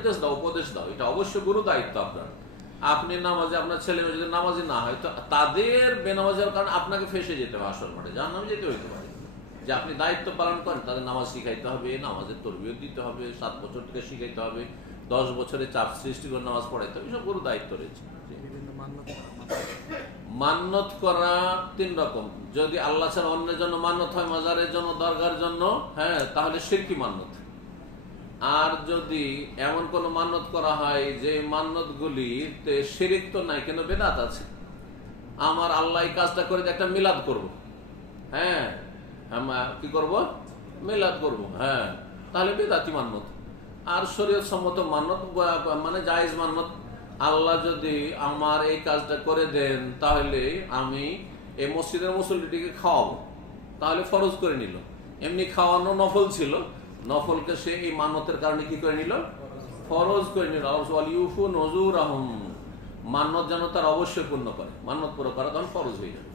নির্দেশ দাও, উপদেশ দাও, এটা অবশ্যই গুরু দায়িত্ব আপনার। আপনি নামাজে, আপনার ছেলে মেয়ে যদি নামাজি না হয়, তো তাদের বেনামাজের কারণে আপনাকে ফেসে যেতে হবে আসল মাঠে, জাহান্নামে যেতে হইতে পারে। যে আপনি দায়িত্ব পালন করেন, তাদের নামাজ শিখাইতে হবে, নামাজের তরবিয়ত দিতে হবে, 7 বছর থেকে শিখাইতে হবে, 10 বছরে চাপ সৃষ্টি করে নামাজ পড়াইতে হবে, এসব গুরু দায়িত্ব রয়েছে। মান্নত করা 3 রকম। যদি আল্লাহ ছাড়া অন্যের জন্য মান্নত হয়, মাজারের জন্য, দরগার জন্য, হ্যাঁ, তাহলে শিরকি মান্নত। আর যদি এমন কোন মান্নত করা হয় যে মান্নত গুলিতে শিরিক তো নাই, কেন বেদাত আছে, আমার আল্লাহ এই কাজটা করে একটা মিলাদ করব, হ্যাঁ, কি করব, মিলাদ করব, হ্যাঁ, তাহলে বেদাতি মান্নত। আর শরীয়ত সম্মত মান্নত মানে জায়েজ মান্নত, আল্লাহ যদি আমার এই কাজটা করে দেন তাহলে আমি এই মসজিদের মুসল্লিটিকে খাওয়াবো, তাহলে ফরজ করে নিল। এমনি খাওয়ানো নফল ছিল, নফলকে সে এই মান্যতের কারণে কি করে নিল, ফরজ করে নিল। মান্যত যেন তার অবশ্যই পূর্ণ করে, মান্যত পুরো করা তখন ফরজ হয়ে যাবে।